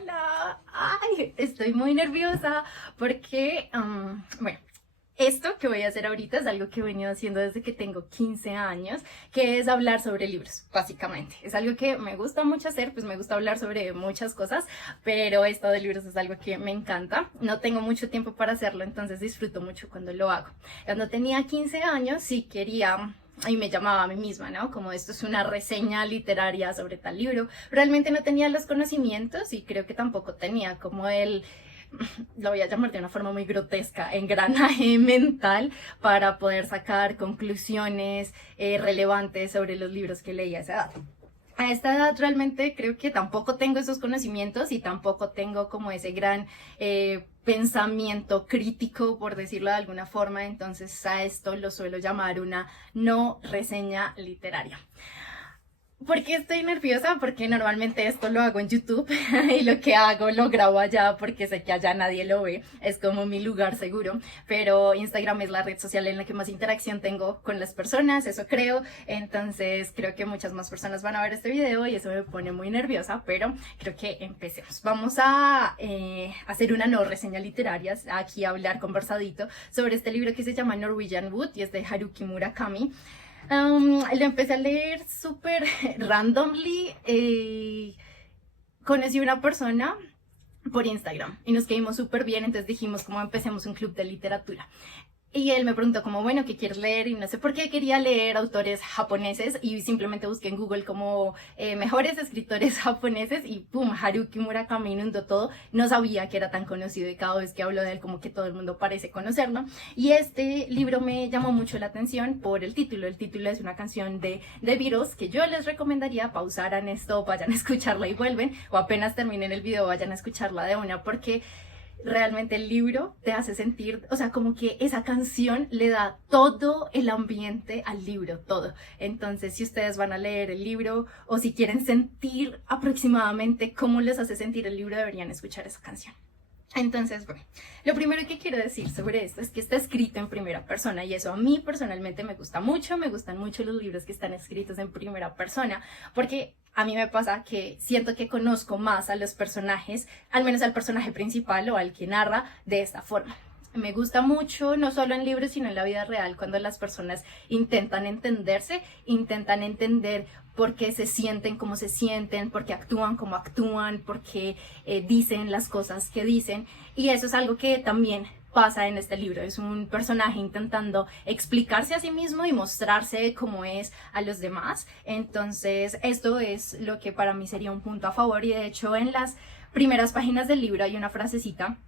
Hola, ay, estoy muy nerviosa porque, bueno, esto que voy a hacer ahorita es algo que he venido haciendo desde que tengo 15 años, que es hablar sobre libros, básicamente. Es algo que me gusta mucho hacer, pues me gusta hablar sobre muchas cosas, pero esto de libros es algo que me encanta. No tengo mucho tiempo para hacerlo, entonces disfruto mucho cuando lo hago. Cuando tenía 15 años sí quería y me llamaba a mí misma, ¿no? Como esto es una reseña literaria sobre tal libro. Realmente no tenía los conocimientos y creo que tampoco tenía como lo voy a llamar de una forma muy grotesca, engranaje mental para poder sacar conclusiones relevantes sobre los libros que leía a esa edad. A esta edad realmente creo que tampoco tengo esos conocimientos y tampoco tengo como ese gran pensamiento crítico, por decirlo de alguna forma, entonces a esto lo suelo llamar una no reseña literaria. ¿Por qué estoy nerviosa? Porque normalmente esto lo hago en YouTube y lo que hago lo grabo allá porque sé que allá nadie lo ve, es como mi lugar seguro, pero Instagram es la red social en la que más interacción tengo con las personas, eso creo, entonces creo que muchas más personas van a ver este video y eso me pone muy nerviosa, pero creo que empecemos. Vamos a hacer una no reseña literaria, aquí a hablar conversadito sobre este libro que se llama Norwegian Wood y es de Haruki Murakami. Lo empecé a leer súper randomly. Conocí una persona por Instagram y nos caímos súper bien, entonces dijimos como empecemos un club de literatura. Y él me preguntó como, bueno, ¿qué quieres leer? Y no sé por qué quería leer autores japoneses y simplemente busqué en Google como mejores escritores japoneses y pum, Haruki Murakami inundó todo. No sabía que era tan conocido y cada vez que hablo de él como que todo el mundo parece conocerlo. Y este libro me llamó mucho la atención por el título. El título es una canción de The Beatles que yo les recomendaría pausaran esto, vayan a escucharla y vuelven o apenas terminen el video vayan a escucharla de una porque realmente el libro te hace sentir, o sea, como que esa canción le da todo el ambiente al libro, todo. Entonces, si ustedes van a leer el libro o si quieren sentir aproximadamente cómo les hace sentir el libro, deberían escuchar esa canción. Entonces, bueno, lo primero que quiero decir sobre esto es que está escrito en primera persona y eso a mí personalmente me gusta mucho, me gustan mucho los libros que están escritos en primera persona porque a mí me pasa que siento que conozco más a los personajes, al menos al personaje principal o al que narra de esta forma. Me gusta mucho, no solo en libros, sino en la vida real, cuando las personas intentan entenderse, intentan entender por qué se sienten como se sienten, por qué actúan como actúan, por qué dicen las cosas que dicen. Y eso es algo que también pasa en este libro. Es un personaje intentando explicarse a sí mismo y mostrarse como es a los demás. Entonces, esto es lo que para mí sería un punto a favor. Y de hecho, en las primeras páginas del libro hay una frasecita.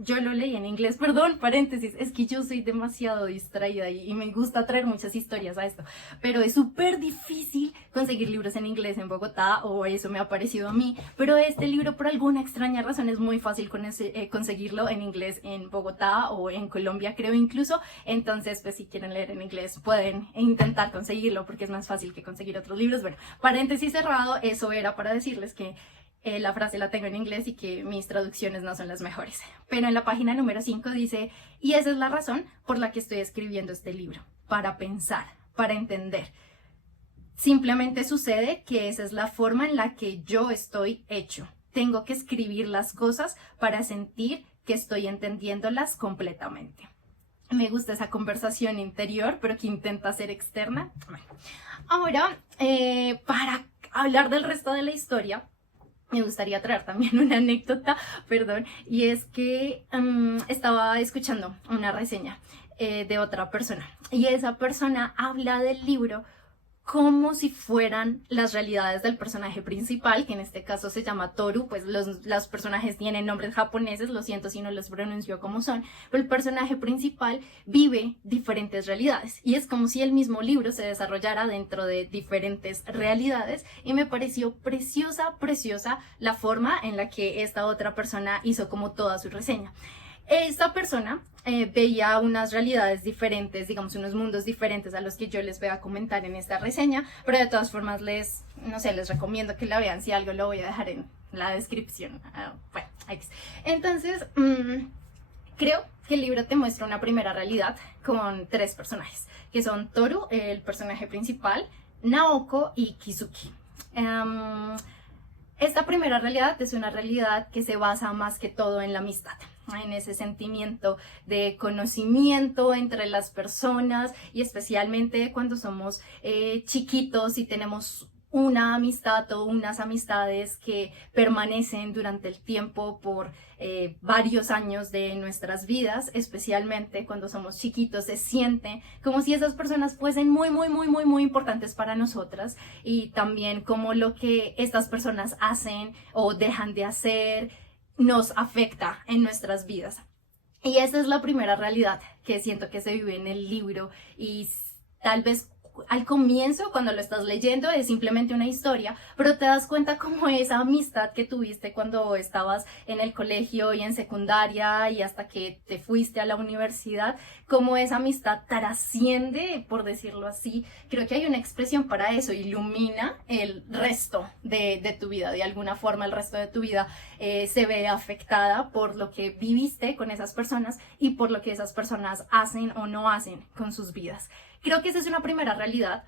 Yo lo leí en inglés, perdón, paréntesis, es que yo soy demasiado distraída y me gusta traer muchas historias a esto, pero es súper difícil conseguir libros en inglés en Bogotá, o eso me ha parecido a mí, pero este libro por alguna extraña razón es muy fácil conseguirlo en inglés en Bogotá o en Colombia creo incluso, entonces pues si quieren leer en inglés pueden intentar conseguirlo porque es más fácil que conseguir otros libros. Bueno, paréntesis cerrado, eso era para decirles que la frase la tengo en inglés y que mis traducciones no son las mejores. Pero en la página número 5 dice, y esa es la razón por la que estoy escribiendo este libro, para pensar, para entender. Simplemente sucede que esa es la forma en la que yo estoy hecho. Tengo que escribir las cosas para sentir que estoy entendiéndolas completamente. Me gusta esa conversación interior, pero que intenta ser externa. Bueno, ahora, para hablar del resto de la historia, me gustaría traer también una anécdota, perdón, y es que estaba escuchando una reseña de otra persona y esa persona habla del libro como si fueran las realidades del personaje principal, que en este caso se llama Toru, pues los personajes tienen nombres japoneses, lo siento si no los pronuncio como son, pero el personaje principal vive diferentes realidades y es como si el mismo libro se desarrollara dentro de diferentes realidades y me pareció preciosa, preciosa la forma en la que esta otra persona hizo como toda su reseña. Esta persona veía unas realidades diferentes, digamos unos mundos diferentes a los que yo les voy a comentar en esta reseña, pero de todas formas no sé, les recomiendo que la vean, si algo lo voy a dejar en la descripción. Bueno, entonces creo que el libro te muestra una primera realidad con tres personajes, que son Toru, el personaje principal, Naoko y Kizuki. Esta primera realidad es una realidad que se basa más que todo en la amistad, en ese sentimiento de conocimiento entre las personas y especialmente cuando somos chiquitos y tenemos una amistad o unas amistades que permanecen durante el tiempo por varios años de nuestras vidas, especialmente cuando somos chiquitos, se siente como si esas personas fuesen muy importantes para nosotras, y también como lo que estas personas hacen o dejan de hacer nos afecta en nuestras vidas. Y esa es la primera realidad que siento que se vive en el libro, y tal vez al comienzo, cuando lo estás leyendo, es simplemente una historia, pero te das cuenta como esa amistad que tuviste cuando estabas en el colegio y en secundaria y hasta que te fuiste a la universidad, como esa amistad trasciende, por decirlo así. Creo que hay una expresión para eso, ilumina el resto de tu vida. De alguna forma el resto de tu vida se ve afectada por lo que viviste con esas personas y por lo que esas personas hacen o no hacen con sus vidas. Creo que esa es una primera realidad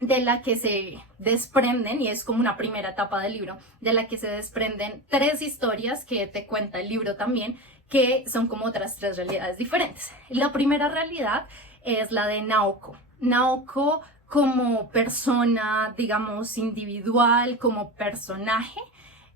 de la que se desprenden, y es como una primera etapa del libro, de la que se desprenden 3 historias que te cuenta el libro también, que son como otras 3 realidades diferentes. La primera realidad es la de Naoko. Naoko como persona, digamos, individual, como personaje.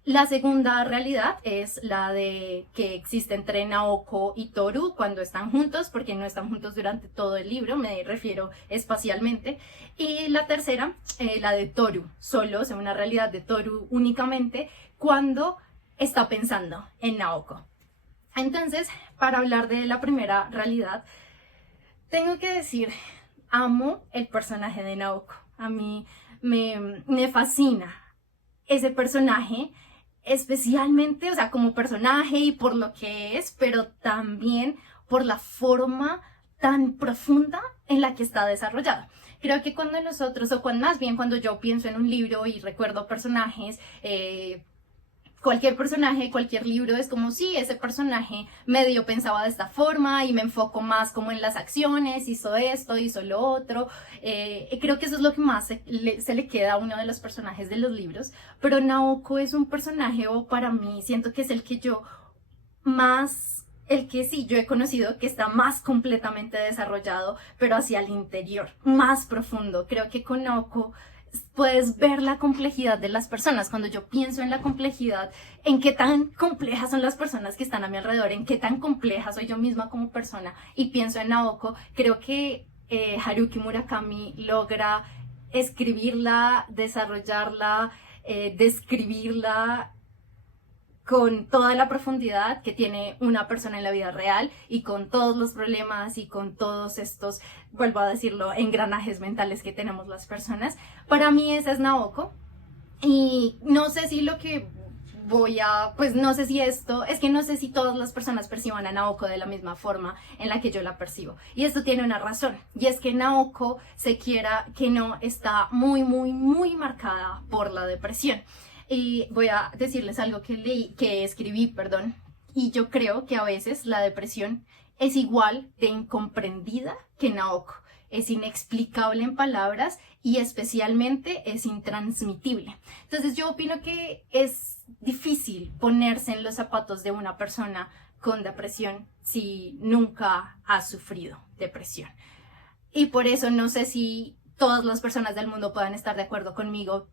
La segunda realidad es la de que existe entre Naoko y Toru cuando están juntos, porque no están juntos durante todo el libro, me refiero espacialmente. Y la tercera, la de Toru, solo, o sea, una realidad de Toru únicamente cuando está pensando en Naoko. Entonces, para hablar de la primera realidad, tengo que decir, amo el personaje de Naoko. A mí me fascina ese personaje, especialmente, o sea, como personaje y por lo que es, pero también por la forma tan profunda en la que está desarrollado. Creo que cuando nosotros, o más bien cuando yo pienso en un libro y recuerdo personajes, cualquier personaje, cualquier libro, es como si ese personaje medio pensaba de esta forma y me enfoco más como en las acciones, hizo esto, hizo lo otro. Creo que eso es lo que más se le queda a uno de los personajes de los libros. Pero Naoko es un personaje, o para mí, siento que es el que yo yo he conocido que está más completamente desarrollado, pero hacia el interior, más profundo. Creo que con Naoko puedes ver la complejidad de las personas. Cuando yo pienso en la complejidad, en qué tan complejas son las personas que están a mi alrededor, en qué tan compleja soy yo misma como persona, y pienso en Naoko, creo que Haruki Murakami logra escribirla, desarrollarla, describirla con toda la profundidad que tiene una persona en la vida real, y con todos los problemas y con todos estos, vuelvo a decirlo, engranajes mentales que tenemos las personas. Para mí esa es Naoko, y no sé si lo que no sé si no sé si todas las personas perciban a Naoko de la misma forma en la que yo la percibo. Y esto tiene una razón, y es que Naoko, se quiera que no, está muy marcada por la depresión. Y voy a decirles algo que escribí, y yo creo que a veces la depresión es igual de incomprendida que Naoko. Es inexplicable en palabras y especialmente es intransmitible. Entonces yo opino que es difícil ponerse en los zapatos de una persona con depresión si nunca ha sufrido depresión. Y por eso no sé si todas las personas del mundo puedan estar de acuerdo conmigo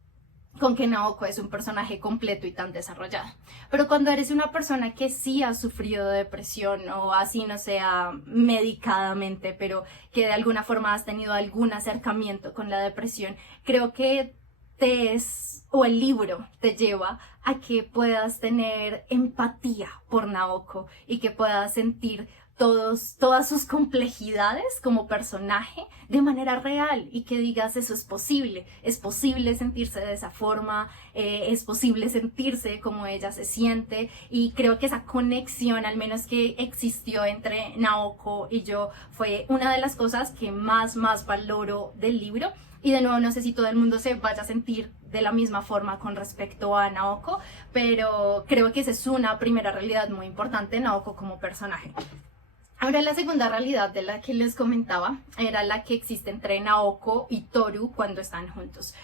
con que Naoko es un personaje completo y tan desarrollado. Pero cuando eres una persona que sí ha sufrido de depresión, o así no sea medicadamente, pero que de alguna forma has tenido algún acercamiento con la depresión, creo que el libro te lleva a que puedas tener empatía por Naoko y que puedas sentir todas sus complejidades como personaje de manera real, y que digas, eso es posible sentirse de esa forma, es posible sentirse como ella se siente. Y creo que esa conexión, al menos que existió entre Naoko y yo, fue una de las cosas que más valoro del libro. Y de nuevo, no sé si todo el mundo se vaya a sentir de la misma forma con respecto a Naoko, pero creo que esa es una primera realidad muy importante, Naoko como personaje. Ahora, la segunda realidad de la que les comentaba era la que existe entre Naoko y Toru cuando están juntos.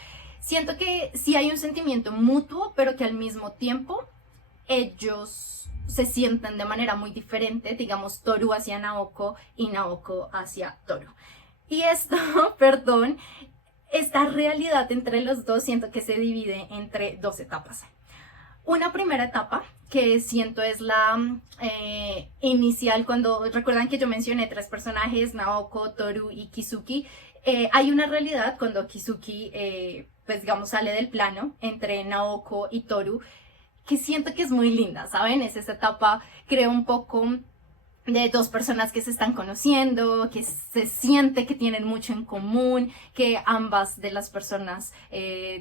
siento que sí hay un sentimiento mutuo, pero que al mismo tiempo ellos se sienten de manera muy diferente, digamos Toru hacia Naoko y Naoko hacia Toru. Y esto, perdón, esta realidad entre los dos siento que se divide entre dos etapas. Una primera etapa que siento es la inicial, cuando recuerdan que yo mencioné tres personajes, Naoko, Toru y Kizuki. Hay una realidad cuando Kizuki, pues digamos, sale del plano entre Naoko y Toru, que siento que es muy linda, ¿saben? Es esa etapa, creo, un poco de dos personas que se están conociendo, que se siente que tienen mucho en común, que ambas de las personas,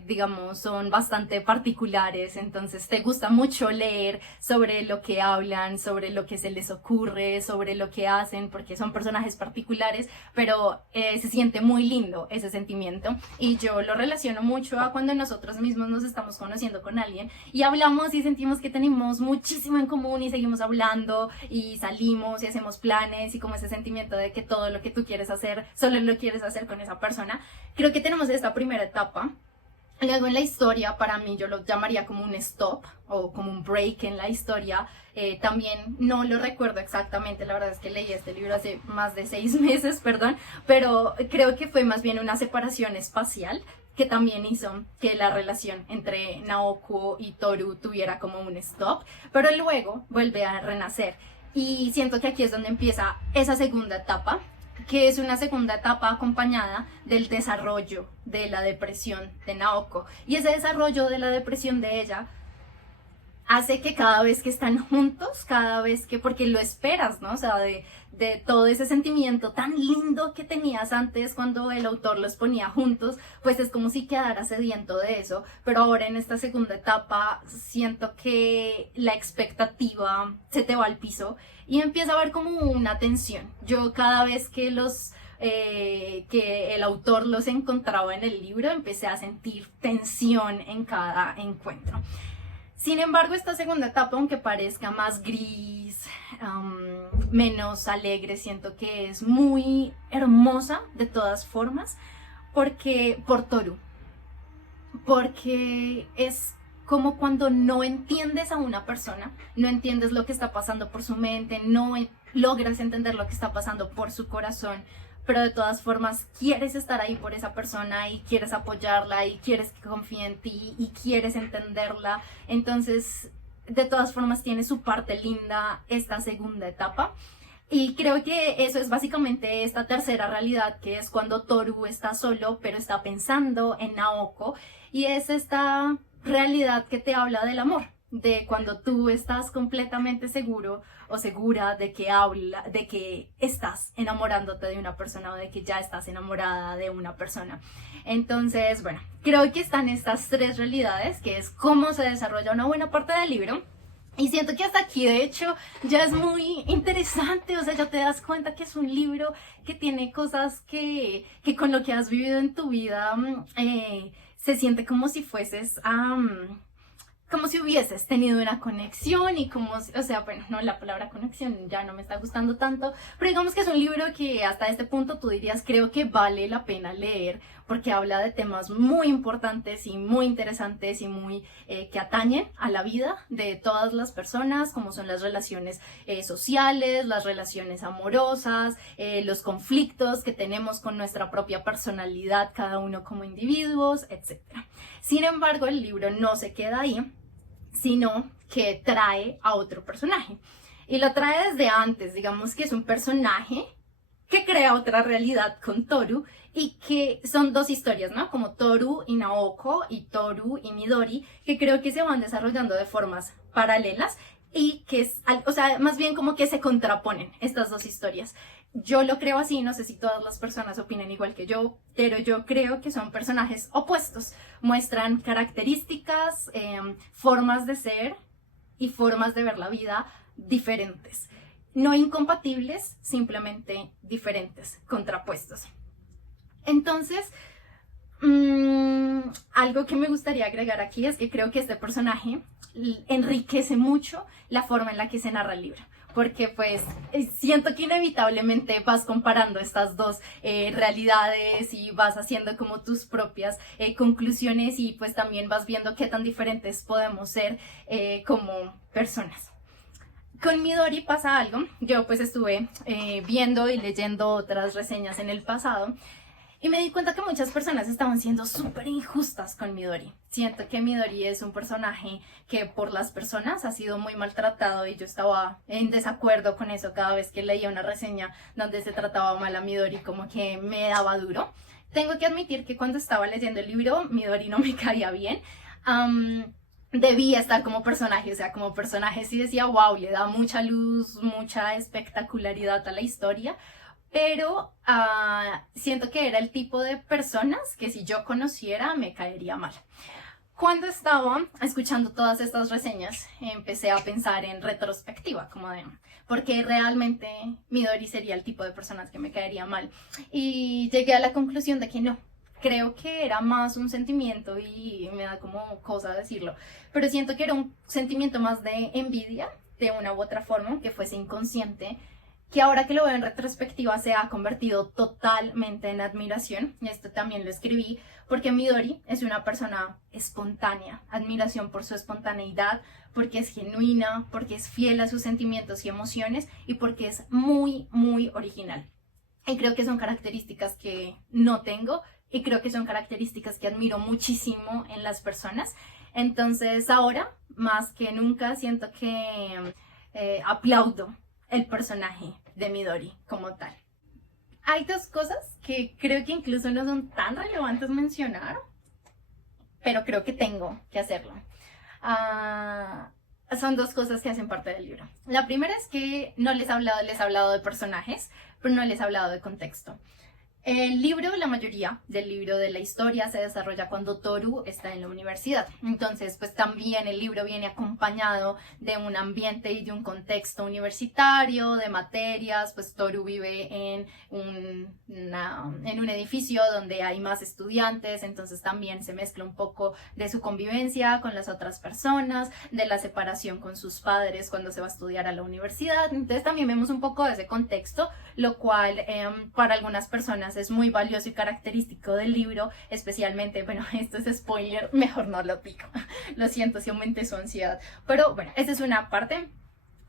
digamos, son bastante particulares, entonces te gusta mucho leer sobre lo que hablan, sobre lo que se les ocurre, sobre lo que hacen, porque son personajes particulares, pero se siente muy lindo ese sentimiento, y yo lo relaciono mucho a cuando nosotros mismos nos estamos conociendo con alguien y hablamos y sentimos que tenemos muchísimo en común y seguimos hablando y salimos y hacemos planes, y como ese sentimiento de que todo lo que tú quieres hacer, solo lo quieres hacer con esa persona. Creo que tenemos esta primera etapa. Luego en la historia, para mí, yo lo llamaría como un stop o como un break en la historia. También no lo recuerdo exactamente, la verdad es que leí este libro hace más de 6 meses, perdón, pero creo que fue más bien una separación espacial que también hizo que la relación entre Naoko y Toru tuviera como un stop, pero luego vuelve a renacer. Y siento que aquí es donde empieza esa segunda etapa, que es una segunda etapa acompañada del desarrollo de la depresión de Naoko. Y ese desarrollo de la depresión de ella hace que cada vez que están juntos, cada vez que, porque lo esperas, ¿no? O sea, de todo ese sentimiento tan lindo que tenías antes cuando el autor los ponía juntos, pues es como si quedara sediento de eso, pero ahora en esta segunda etapa siento que la expectativa se te va al piso y empieza a haber como una tensión. Yo cada vez que que el autor los encontraba en el libro, empecé a sentir tensión en cada encuentro. Sin embargo, esta segunda etapa, aunque parezca más gris, menos alegre, siento que es muy hermosa de todas formas, por Toru, porque es como cuando no entiendes a una persona, no entiendes lo que está pasando por su mente, no logras entender lo que está pasando por su corazón, pero de todas formas quieres estar ahí por esa persona y quieres apoyarla y quieres que confíe en ti y quieres entenderla. Entonces, de todas formas tiene su parte linda esta segunda etapa. Y creo que eso es básicamente esta tercera realidad, que es cuando Toru está solo, pero está pensando en Naoko. Y es esta realidad que te habla del amor, de cuando tú estás completamente seguro o segura de que estás enamorándote de una persona o de que ya estás enamorada de una persona. Entonces, bueno, creo que están estas tres realidades, que es cómo se desarrolla una buena parte del libro. Y siento que hasta aquí, de hecho, ya es muy interesante, o sea, ya te das cuenta que es un libro que tiene cosas que con lo que has vivido en tu vida se siente como si fueses como si hubieses tenido una conexión y como, o sea, bueno, no, la palabra conexión ya no me está gustando tanto, pero digamos que es un libro que hasta este punto tú dirías, creo que vale la pena leer, porque habla de temas muy importantes y muy interesantes y muy que atañen a la vida de todas las personas, como son las relaciones sociales, las relaciones amorosas, los conflictos que tenemos con nuestra propia personalidad, cada uno como individuos, etc. Sin embargo, el libro no se queda ahí, sino que trae a otro personaje. Y lo trae desde antes, digamos que es un personaje que crea otra realidad con Toru y que son dos historias, ¿no? Como Toru y Naoko y Toru y Midori, que creo que se van desarrollando de formas paralelas y que es, o sea, más bien como que se contraponen estas dos historias. Yo lo creo así, no sé si todas las personas opinen igual que yo, pero yo creo que son personajes opuestos. Muestran características, formas de ser y formas de ver la vida diferentes. No incompatibles, simplemente diferentes, contrapuestos. Entonces, algo que me gustaría agregar aquí es que creo que este personaje enriquece mucho la forma en la que se narra el libro. porque pues siento que inevitablemente vas comparando estas dos realidades y vas haciendo como tus propias conclusiones y pues también vas viendo qué tan diferentes podemos ser como personas. Con Midori pasa algo, yo pues estuve viendo y leyendo otras reseñas en el pasado y me di cuenta que muchas personas estaban siendo súper injustas con Midori. Siento que Midori es un personaje que por las personas ha sido muy maltratado y yo estaba en desacuerdo con eso cada vez que leía una reseña donde se trataba mal a Midori, como que me daba duro. Tengo que admitir que cuando estaba leyendo el libro, Midori no me caía bien. Debía estar como personaje, o sea, como personaje sí decía, wow, le da mucha luz, mucha espectacularidad a la historia, pero siento que era el tipo de personas que si yo conociera me caería mal. Cuando estaba escuchando todas estas reseñas, empecé a pensar en retrospectiva, como de, porque realmente Midori sería el tipo de personas que me caería mal. Y llegué a la conclusión de que no. Creo que era más un sentimiento y me da como cosa decirlo, pero siento que era un sentimiento más de envidia, de una u otra forma, que fuese inconsciente, que ahora que lo veo en retrospectiva se ha convertido totalmente en admiración. Y esto también lo escribí porque Midori es una persona espontánea, admiración por su espontaneidad, porque es genuina, porque es fiel a sus sentimientos y emociones y porque es muy, muy original. Y creo que son características que no tengo y creo que son características que admiro muchísimo en las personas. Entonces ahora, más que nunca, siento que aplaudo el personaje de Midori como tal. Hay dos cosas que creo que incluso no son tan relevantes mencionar, pero creo que tengo que hacerlo. Son dos cosas que hacen parte del libro. La primera es que no les he hablado de personajes, pero no les he hablado de contexto. El libro, la mayoría del libro de la historia se desarrolla cuando Toru está en la universidad. Entonces, pues también el libro viene acompañado de un ambiente y de un contexto universitario, de materias. Pues Toru vive en un edificio donde hay más estudiantes, entonces también se mezcla un poco de su convivencia con las otras personas, de la separación con sus padres cuando se va a estudiar a la universidad. Entonces también vemos un poco de ese contexto, lo cual para algunas personas es muy valioso y característico del libro, especialmente, bueno, esto es spoiler, mejor no lo digo, lo siento si aumenté su ansiedad, pero bueno, esa es una parte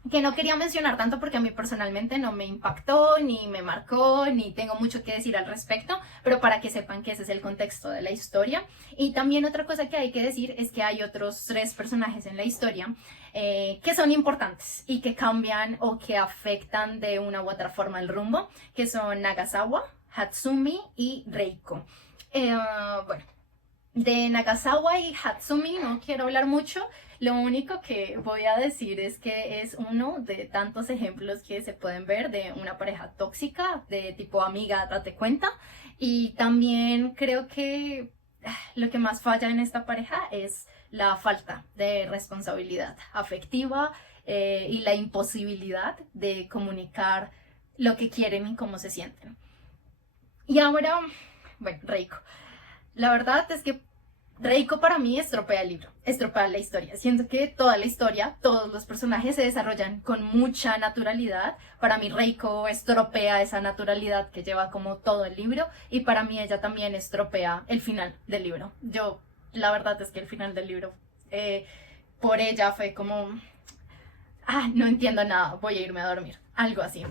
que no quería mencionar tanto porque a mí personalmente no me impactó, ni me marcó, ni tengo mucho que decir al respecto, pero para que sepan que ese es el contexto de la historia. Y también otra cosa que hay que decir es que hay otros 3 personajes en la historia que son importantes y que cambian o que afectan de una u otra forma el rumbo, que son Nagasawa, Hatsumi y Reiko. Bueno, de Nagasawa y Hatsumi no quiero hablar mucho. Lo único que voy a decir es que es uno de tantos ejemplos que se pueden ver de una pareja tóxica, de tipo amiga, date cuenta. Y también creo que lo que más falla en esta pareja es la falta de responsabilidad afectiva y la imposibilidad de comunicar lo que quieren y cómo se sienten. Y ahora, bueno, Reiko. La verdad es que Reiko para mí estropea el libro, estropea la historia. Siento que toda la historia, todos los personajes se desarrollan con mucha naturalidad. Para mí Reiko estropea esa naturalidad que lleva como todo el libro y para mí ella también estropea el final del libro. Yo, la verdad es que el final del libro, por ella fue como, no entiendo nada, voy a irme a dormir, algo así.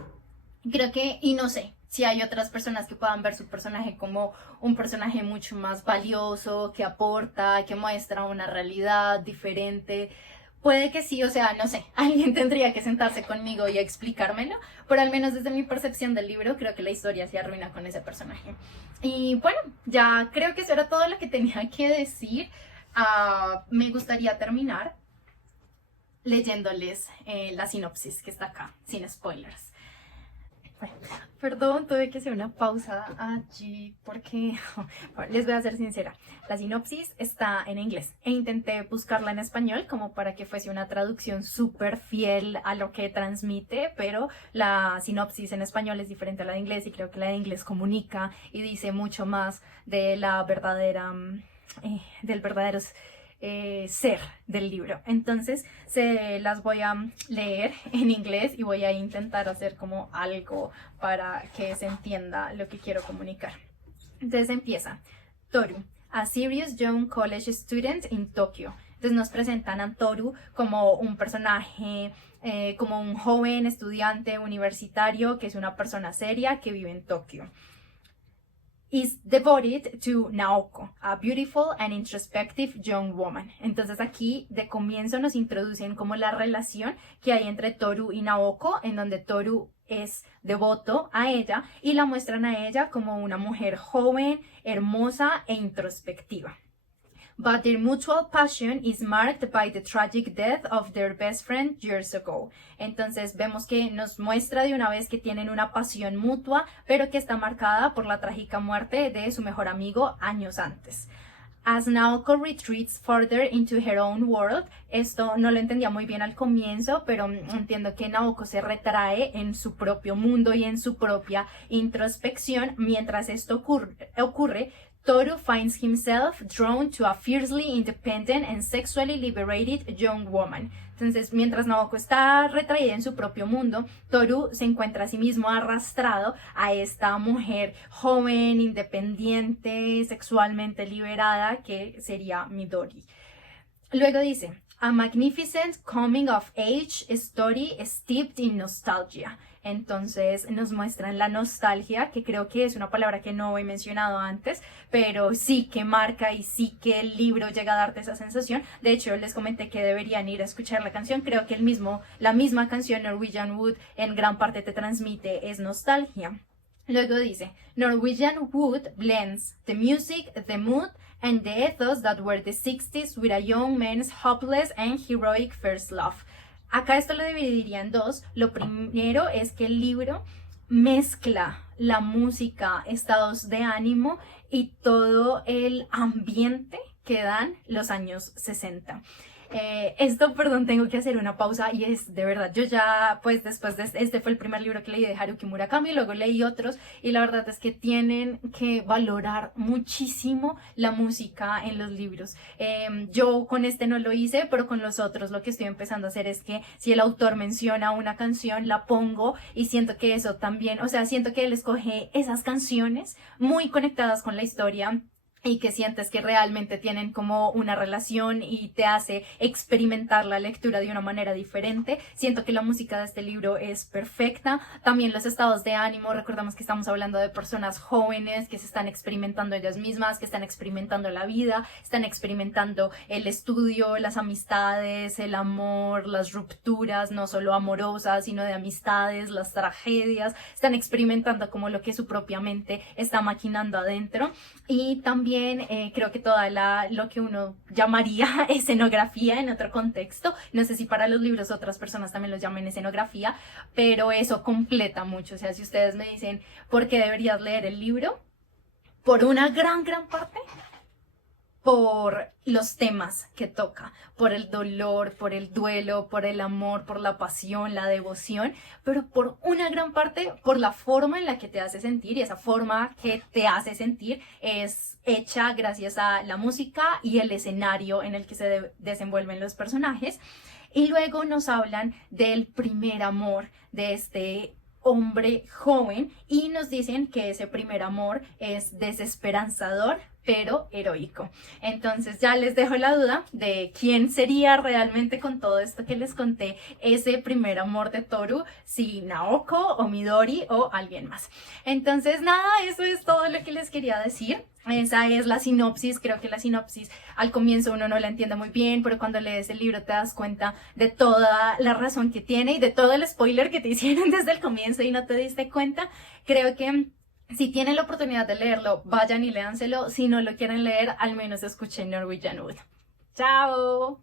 Creo que, y no sé, si hay otras personas que puedan ver su personaje como un personaje mucho más valioso, que aporta, que muestra una realidad diferente. Puede que sí, o sea, no sé, alguien tendría que sentarse conmigo y explicármelo, pero al menos desde mi percepción del libro creo que la historia se arruina con ese personaje. Y bueno, ya creo que eso era todo lo que tenía que decir. Me gustaría terminar leyéndoles la sinopsis que está acá, sin spoilers. Bueno, perdón, tuve que hacer una pausa allí porque, bueno, les voy a ser sincera, la sinopsis está en inglés e intenté buscarla en español como para que fuese una traducción súper fiel a lo que transmite, pero la sinopsis en español es diferente a la de inglés y creo que la de inglés comunica y dice mucho más de la verdadera, del verdadero ser del libro. Entonces se las voy a leer en inglés y voy a intentar hacer como algo para que se entienda lo que quiero comunicar. Entonces empieza. Toru, a serious young college student in Tokyo. Entonces nos presentan a Toru como un personaje, como un joven estudiante universitario que es una persona seria que vive en Tokio. Is devoted to Naoko, a beautiful and introspective young woman. Entonces aquí de comienzo nos introducen como la relación que hay entre Toru y Naoko, en donde Toru es devoto a ella y la muestran a ella como una mujer joven, hermosa e introspectiva. But their mutual passion is marked by the tragic death of their best friend years ago. Entonces vemos que nos muestra de una vez que tienen una pasión mutua, pero que está marcada por la trágica muerte de su mejor amigo años antes. As Naoko retreats further into her own world, esto no lo entendía muy bien al comienzo, pero entiendo que Naoko se retrae en su propio mundo y en su propia introspección. Mientras esto ocurre, Toru finds himself drawn to a fiercely independent and sexually liberated young woman. Entonces, mientras Naoko está retraída en su propio mundo, Toru se encuentra a sí mismo arrastrado a esta mujer joven, independiente, sexualmente liberada, que sería Midori. Luego dice, a magnificent coming of age story steeped in nostalgia. Entonces nos muestran la nostalgia, que creo que es una palabra que no he mencionado antes, pero sí que marca y sí que el libro llega a darte esa sensación. De hecho, les comenté que deberían ir a escuchar la canción. Creo que la misma canción Norwegian Wood en gran parte te transmite es nostalgia. Luego dice, Norwegian Wood blends the music, the mood, and the ethos that were the 60s with a young man's hopeless and heroic first love. Acá esto lo dividiría en dos. Lo primero es que el libro mezcla la música, estados de ánimo y todo el ambiente que dan los años 60. Perdón, tengo que hacer una pausa y es de verdad, yo ya pues después de este fue el primer libro que leí de Haruki Murakami, luego leí otros y la verdad es que tienen que valorar muchísimo la música en los libros. Yo con este no lo hice, pero con los otros lo que estoy empezando a hacer es que si el autor menciona una canción, la pongo y siento que eso también, o sea, siento que él escoge esas canciones muy conectadas con la historia y que sientes que realmente tienen como una relación y te hace experimentar la lectura de una manera diferente. Siento que la música de este libro es perfecta. También los estados de ánimo, recordamos que estamos hablando de personas jóvenes que se están experimentando ellas mismas, que están experimentando la vida, están experimentando el estudio, las amistades, el amor, las rupturas, no solo amorosas, sino de amistades, las tragedias, están experimentando como lo que su propia mente está maquinando adentro. Y también creo que toda lo que uno llamaría escenografía en otro contexto, no sé si para los libros otras personas también los llamen escenografía, pero eso completa mucho. O sea, si ustedes me dicen por qué deberías leer el libro, por una gran parte, por los temas que toca, por el dolor, por el duelo, por el amor, por la pasión, la devoción, pero por una gran parte, por la forma en la que te hace sentir, y esa forma que te hace sentir es hecha gracias a la música y el escenario en el que se desenvuelven los personajes. Y luego nos hablan del primer amor de este hombre joven y nos dicen que ese primer amor es desesperanzador pero heroico. Entonces ya les dejo la duda de quién sería realmente, con todo esto que les conté, ese primer amor de Toru, si Naoko o Midori o alguien más. Entonces nada, eso es todo lo que les quería decir. Esa es la sinopsis. Creo que la sinopsis al comienzo uno no la entiende muy bien, pero cuando lees el libro te das cuenta de toda la razón que tiene y de todo el spoiler que te hicieron desde el comienzo y no te diste cuenta. Creo que si tienen la oportunidad de leerlo, vayan y léanselo. Si no lo quieren leer, al menos escuchen Norwegian Wood. ¡Chao!